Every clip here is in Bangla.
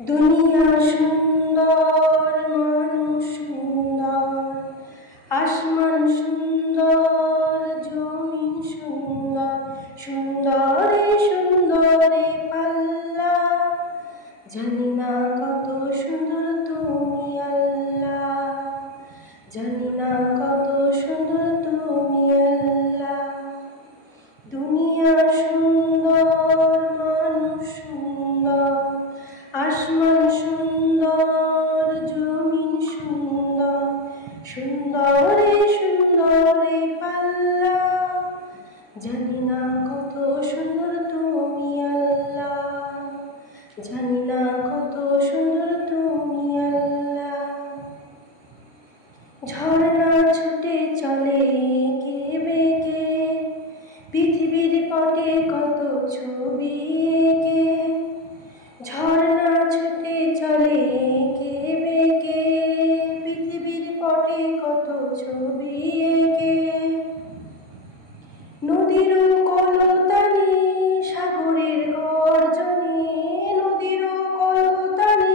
দুনিয়া সুন্দর, মানুষ সুন্দর, আসমান সুন্দর, জমিন সুন্দর, সুন্দরে সুন্দরে পাল্লা। জানি না কত সুন্দর তুমি আল্লাহ, জানি না কত সুন্দর তুমি আল্লাহ। দুনিয়া সুন্দর, মানুষ সুন্দর, আসমান সুন্দর, জমিন সুন্দর, সুন্দরে সুন্দরে পাল্লা। জানি না কত সুন্দর তুমি আল্লাহ, জানি না কত সুন্দর তুমি আল্লাহ। ঝর্ণা ছুটে চলে এঁকে বেঁকে, পৃথিবীর পটে কত ছবি এঁকে। ঝর্ণা ছুটে চলে এঁকে বেঁকে, পৃথিবীর পটে কত ছবি এঁকে। নদীর কলতানি, সাগরের গর্জনে, নদীর কলতানি,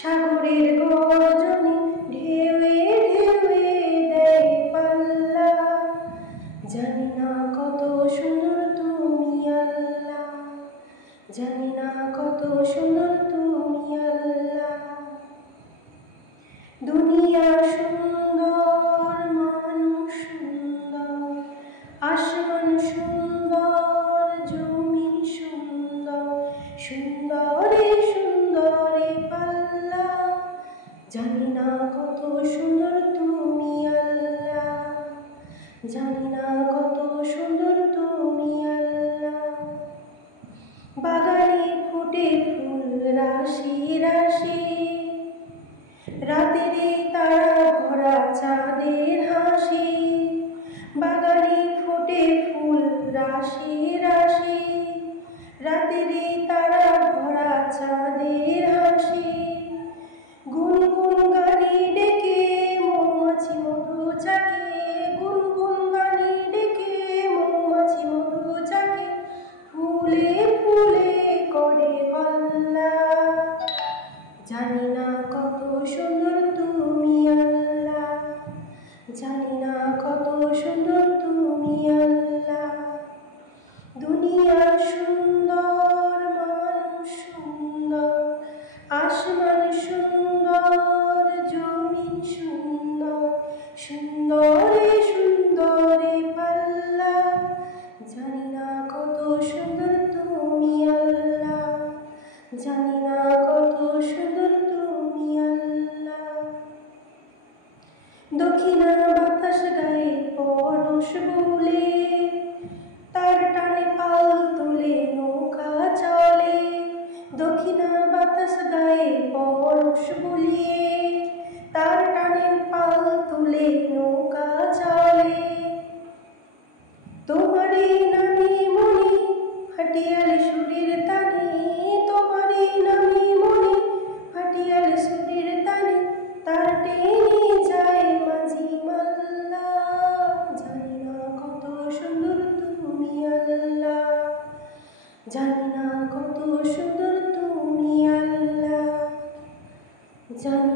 সাগরের গর্জনে, ঢেউয়ে ঢেউয়ে দেয় পাল্লা। জানি না কত সুন্দর তুমি আল্লাহ, জানি না কত সুন্দর তুমি আল্লাহ। দুনিয়া সুন্দর, মানুষ সুন্দর, আসমান সুন্দর, জমিন সুন্দর, সুন্দরে সুন্দরে পাল্লা। জানি না কত সুন্দর তুমি আল্লাহ, জানি না কত সুন্দর তুমি আল্লাহ। বাগানে ফুটে ফুল রাশি রাশি, রাতের তারা ভরা চাঁদের হাসি। বাগানে ফুটে ফুল রাশি রাশি, রাতের তারা ভরা চাঁদের হাসি। গুনগুন গানে ডেকে মৌমাছি মধু চাকে, গুনগুন গানে ডেকে মৌমাছি মধু চাকে। ফুলে ফুলে করে হল্লা। জানি না কত সুন্দর তুমি আল্লাহ, জানি না কত সুন্দর তুমি আল্লাহ। দুনিয়া সুন্দর, মানুষ সুন্দর, আসমান সুন্দর, জমিন সুন্দর, সুন্দরে সুন্দরে পাল্লা। জানি না কত সুন্দর তুমি আল্লাহ, জানি না কত সুন্দর তুমি আল্লাহ। দক্ষিণা বাতাস গায়ে পরশ বলে, তার টানে পাল তুলে নৌকা চলে। দক্ষিণা বাতাস গায়ে পরশ বলিয়ে, তার টানে পাল তুলে নৌকা চলে। তোমারই নামি মনি ফাটিয়াল সুরের তানে, তোমারই নামি মনি ফাটিয়াল সুরের তানে, তার টেনে যায় মাঝি মাল্লা। জানি না কত সুন্দর তুমি আল্লাহ, জানি না কত সুন্দর তুমি আল্লাহ, জানি